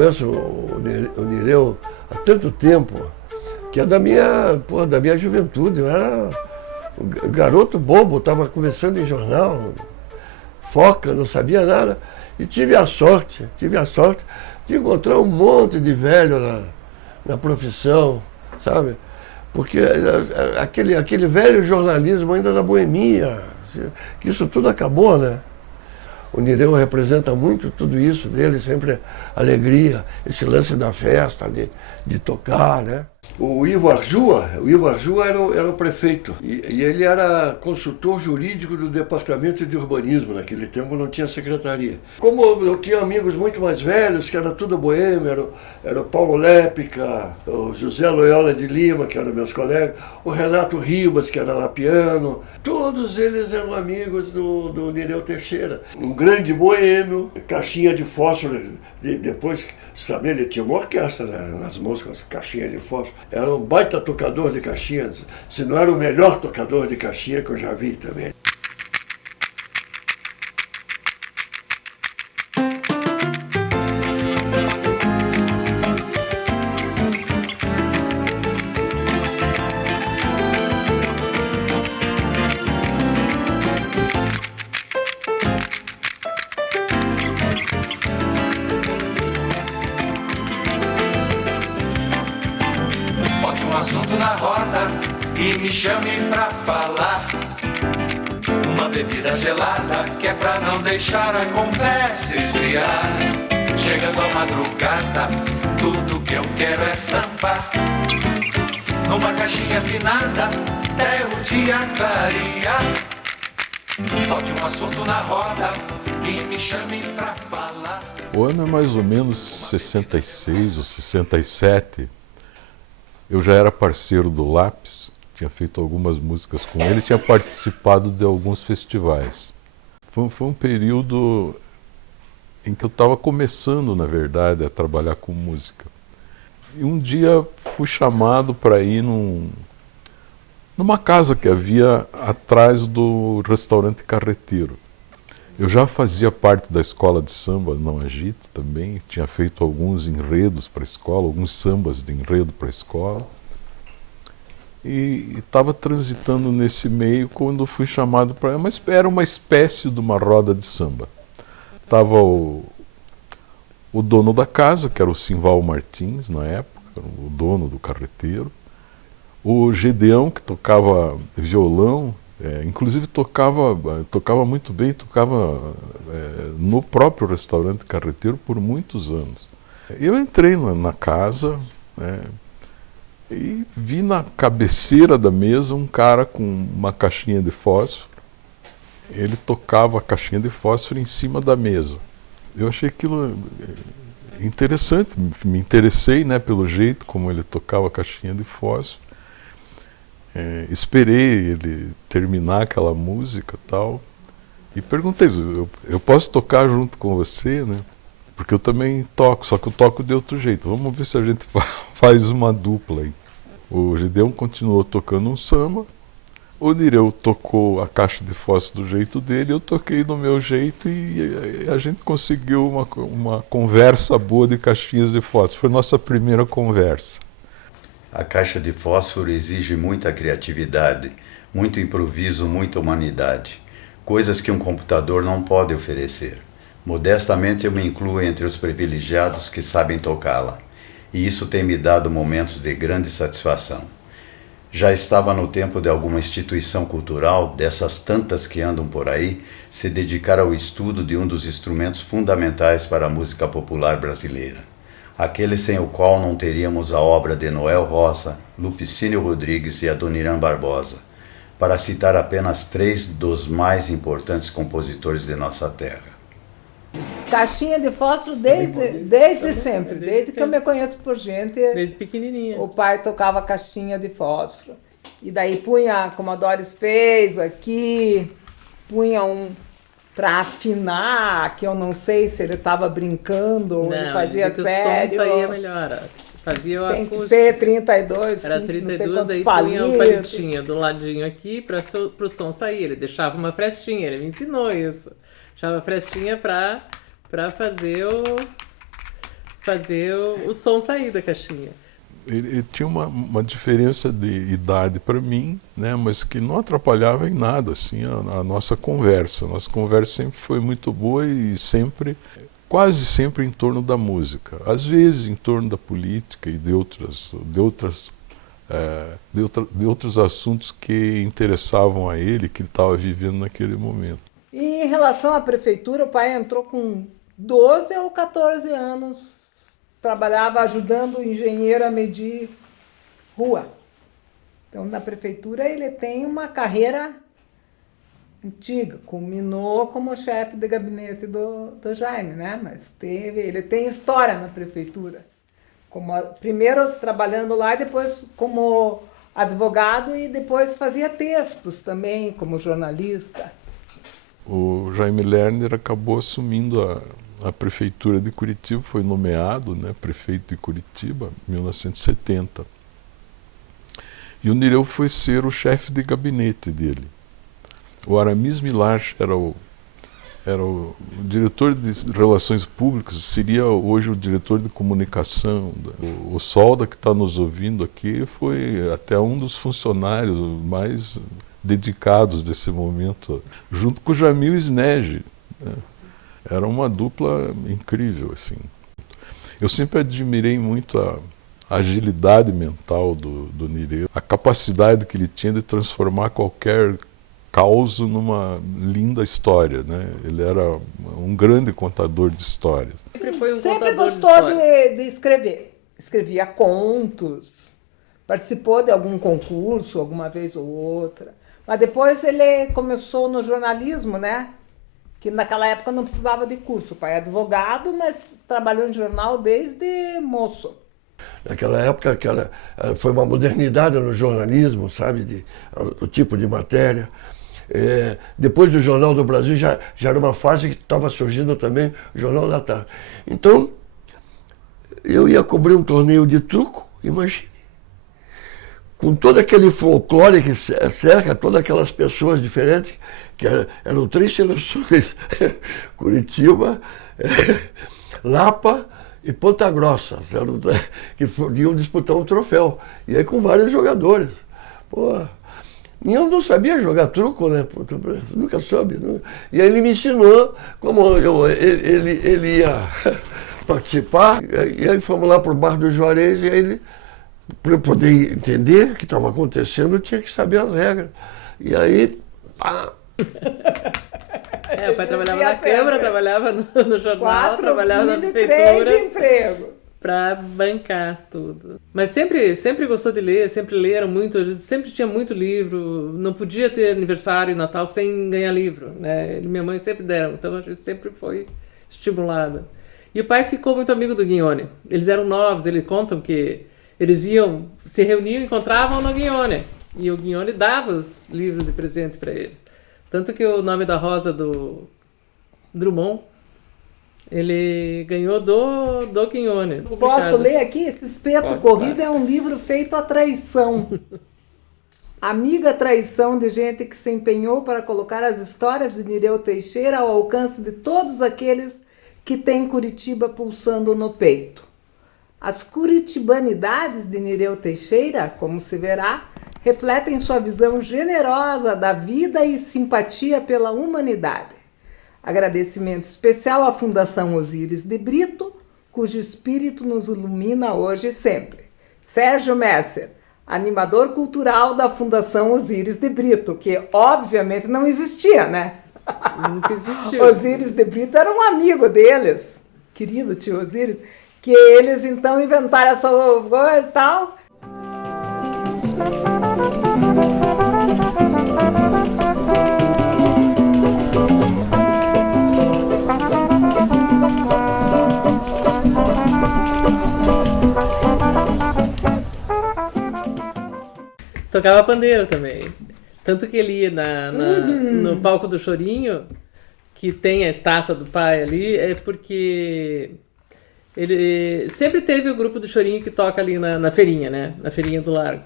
conheço o Nireu há tanto tempo, que é da minha juventude. Eu era um garoto bobo, estava começando em jornal, foca, não sabia nada, e tive a sorte de encontrar um monte de velho na profissão, sabe? Porque aquele velho jornalismo ainda na boemia, que isso tudo acabou, né? O Nireu representa muito tudo isso dele, sempre alegria, esse lance da festa, de tocar, né? O Ivo Arjua era o prefeito e ele era consultor jurídico do Departamento de Urbanismo. Naquele tempo não tinha secretaria. Como eu tinha amigos muito mais velhos, que era tudo boêmio, era o Paulo Lépica, o José Loyola de Lima, que eram meus colegas, o Renato Ribas, que era lá piano, todos eles eram amigos do Nireu Teixeira. Um grande boêmio, caixinha de fósforo, depois, sabe, ele tinha uma orquestra, né, nas músicas, caixinha de fósforo. Era um baita tocador de caixinha, se não era o melhor tocador de caixinha que eu já vi também. Me chame pra falar uma bebida gelada que é pra não deixar a conversa esfriar. Chegando a madrugada, tudo que eu quero é samba numa caixinha afinada até o dia clarear. Bote um assunto na roda e me chame pra falar. O ano é mais ou menos 66 ou 67. Eu já era parceiro do Lápis. Tinha feito algumas músicas com ele, tinha participado de alguns festivais. Foi um período em que eu estava começando, na verdade, a trabalhar com música. E um dia fui chamado para ir numa casa que havia atrás do restaurante Carreteiro. Eu já fazia parte da escola de samba Não Agite também, tinha feito alguns enredos para a escola, alguns sambas de enredo para a escola. E estava transitando nesse meio quando fui chamado para... Mas era uma espécie de uma roda de samba. Estava o dono da casa, que era o Simval Martins, na época, o dono do Carreteiro. O Gedeão, que tocava violão, inclusive tocava muito bem, tocava no próprio restaurante Carreteiro por muitos anos. Eu entrei na casa, e vi na cabeceira da mesa um cara com uma caixinha de fósforo. Ele tocava a caixinha de fósforo em cima da mesa. Eu achei aquilo interessante, me interessei, né, pelo jeito como ele tocava a caixinha de fósforo. Esperei ele terminar aquela música e tal. E perguntei, eu posso tocar junto com você, né? Porque eu também toco, só que eu toco de outro jeito. Vamos ver se a gente faz uma dupla aí. O Gideão continuou tocando um samba, o Nireu tocou a caixa de fósforo do jeito dele, eu toquei do meu jeito e a gente conseguiu uma conversa boa de caixinhas de fósforo. Foi a nossa primeira conversa. A caixa de fósforo exige muita criatividade, muito improviso, muita humanidade. Coisas que um computador não pode oferecer. Modestamente eu me incluo entre os privilegiados que sabem tocá-la. E isso tem me dado momentos de grande satisfação. Já estava no tempo de alguma instituição cultural, dessas tantas que andam por aí, se dedicar ao estudo de um dos instrumentos fundamentais para a música popular brasileira. Aquele sem o qual não teríamos a obra de Noel Rosa, Lupicínio Rodrigues e Adoniran Barbosa, para citar apenas 3 dos mais importantes compositores de nossa terra. Caixinha de fósforo desde sempre, desde que eu me conheço por gente. Desde pequenininha. O pai tocava caixinha de fósforo. E daí punha, como a Doris fez aqui, punha um para afinar, que eu não sei se ele estava brincando ou ele fazia sério. O som saía melhor. Fazia Tem que ser 32, era 32, daí punha um palitinho do ladinho aqui para o som sair. Ele deixava uma frestinha, ele me ensinou isso. Deixava frestinha para fazer fazer o som sair da caixinha. Ele tinha uma diferença de idade para mim, né, mas que não atrapalhava em nada assim, a nossa conversa. A nossa conversa sempre foi muito boa e sempre, quase sempre em torno da música. Às vezes em torno da política e de outros assuntos que interessavam a ele, que ele estava vivendo naquele momento. E em relação à prefeitura, o pai entrou com 12 ou 14 anos. Trabalhava ajudando o engenheiro a medir rua. Então, na prefeitura, ele tem uma carreira antiga. Culminou como chefe de gabinete do Jaime, né? Mas ele tem história na prefeitura. Primeiro trabalhando lá, e depois como advogado, e depois fazia textos também, como jornalista. O Jaime Lerner acabou assumindo a prefeitura de Curitiba, foi nomeado, né, prefeito de Curitiba em 1970. E o Nireu foi ser o chefe de gabinete dele. O Aramis Millar era o diretor de relações públicas, seria hoje o diretor de comunicação. O Solda, que está nos ouvindo aqui, foi até um dos funcionários mais dedicados desse momento, junto com o Jamil Snege, né? Era uma dupla incrível, assim. Eu sempre admirei muito a agilidade mental do Nireu, a capacidade que ele tinha de transformar qualquer caos numa linda história, né? Ele era um grande contador de histórias. Sempre gostou de escrever. Escrevia contos, participou de algum concurso alguma vez ou outra. Mas depois ele começou no jornalismo, né? Que naquela época não precisava de curso. O pai é advogado, mas trabalhou em jornal desde moço. Naquela época foi uma modernidade no jornalismo, sabe, o tipo de matéria. Depois do Jornal do Brasil já era uma fase que estava surgindo também o Jornal da Tarde. Então, eu ia cobrir um torneio de truco, imagine. Com todo aquele folclore que cerca, todas aquelas pessoas diferentes, que eram 3 seleções, Curitiba, Lapa e Ponta Grossa, que iam disputar um troféu. E aí com vários jogadores. Pô, eu não sabia jogar truco, né? Nunca soube. Não. E aí ele me ensinou como ele ia participar. E aí fomos lá para o Bar do Juarez, e aí ele, para eu poder entender o que estava acontecendo, eu tinha que saber as regras. E aí, pá. O pai trabalhava na Câmara, trabalhava no jornal, trabalhava na prefeitura. 3 empregos. Para bancar tudo. Mas sempre gostou de ler, sempre leram muito, a gente sempre tinha muito livro, não podia ter aniversário e Natal sem ganhar livro, né? Ele e minha mãe sempre deram, então a gente sempre foi estimulada. E o pai ficou muito amigo do Guignone. Eles eram novos, eles contam que eles se reuniam, encontravam no Guignone. E o Guignone dava os livros de presente para eles. Tanto que o nome da rosa do Drummond, ele ganhou do Guignone. Posso ler aqui? Esse Espeto Corrido é um livro feito à traição. Amiga traição de gente que se empenhou para colocar as histórias de Nireu Teixeira ao alcance de todos aqueles que têm Curitiba pulsando no peito. As curitibanidades de Nireu Teixeira, como se verá, refletem sua visão generosa da vida e simpatia pela humanidade. Agradecimento especial à Fundação Osíris de Brito, cujo espírito nos ilumina hoje e sempre. Sérgio Messer, animador cultural da Fundação Osíris de Brito, que obviamente não existia, né? Nunca existiu. Osíris de Brito era um amigo deles, querido tio Osíris, que eles então inventaram a sua coisa e tal. Tocava pandeiro também. Tanto que ele ia no palco do Chorinho, que tem a estátua do pai ali, é porque ele sempre teve o grupo do Chorinho que toca ali na feirinha, né? Na feirinha do Largo.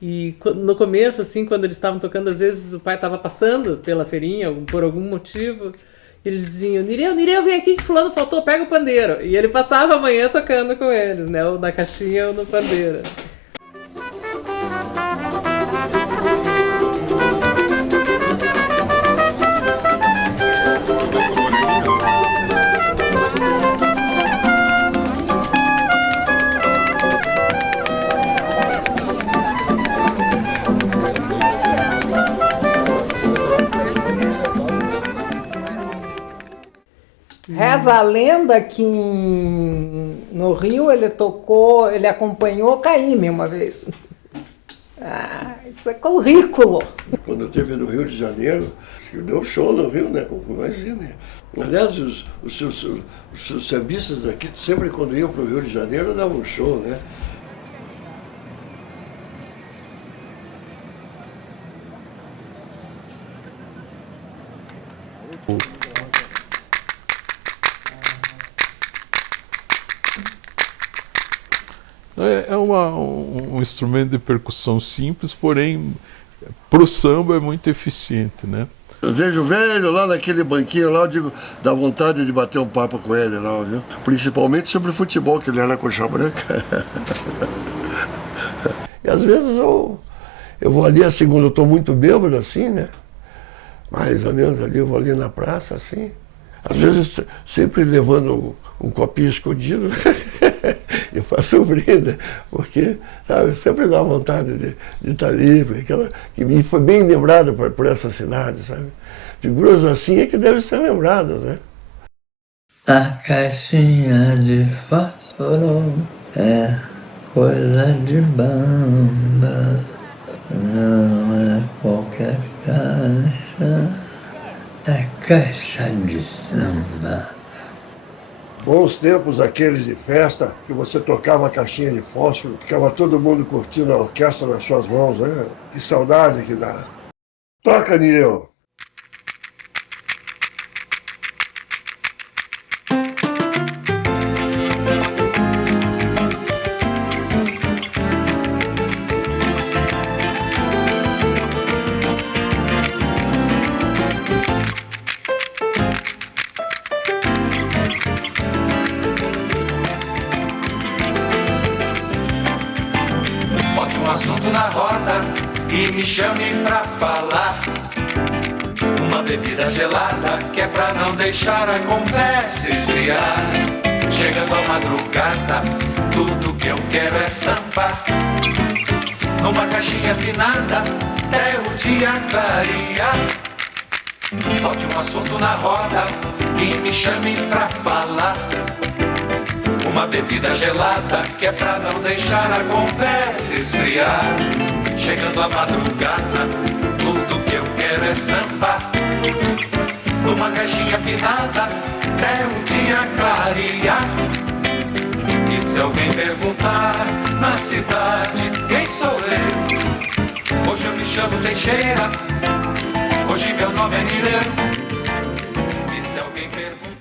E no começo, assim, quando eles estavam tocando, às vezes o pai estava passando pela feirinha por algum motivo, Eles diziam, Nireu, vem aqui que fulano faltou, pega o pandeiro. E ele passava a manhã tocando com eles, né? Ou na caixinha ou no pandeiro. Reza a lenda que no Rio ele acompanhou Caymmi uma vez. Ah, isso é currículo. Quando eu esteve no Rio de Janeiro, deu show no Rio, né? Imagina. Aliás, os sambistas daqui, sempre quando iam para o Rio de Janeiro, davam um show, né? É um instrumento de percussão simples, porém, pro samba é muito eficiente, né? Eu vejo o velho lá naquele banquinho lá, eu digo, dá vontade de bater um papo com ele lá, viu? Principalmente sobre futebol, que ele era coxa branca. E às vezes eu vou ali, assim, quando eu estou muito bêbado, assim, né? Mais ou menos ali, eu vou ali na praça, assim. Às vezes sempre levando um copinho escondido. Eu faço brinde, porque, sabe, sempre dá vontade de estar livre, que me foi bem lembrado por essa cidade, sabe? Figuras assim é que devem ser lembradas, né? A caixinha de fósforo é coisa de bamba, não é qualquer caixa, é caixa de samba. Bons tempos aqueles de festa, que você tocava a caixinha de fósforo, ficava todo mundo curtindo a orquestra nas suas mãos, né? Que saudade que dá. Toca, Nireu! Assunto na roda e me chame pra falar. Uma bebida gelada que é pra não deixar a conversa esfriar. Chegando a madrugada, tudo que eu quero é sambar. Numa caixinha afinada, até o dia clarear. Bote um assunto na roda e me chame pra falar. Uma bebida gelada que é pra não deixar a conversa esfriar. Chegando a madrugada, tudo que eu quero é sambar. Numa caixinha afinada, até o dia clarear. E se alguém perguntar na cidade quem sou eu, hoje eu me chamo Teixeira, hoje meu nome é Nireu. E se alguém perguntar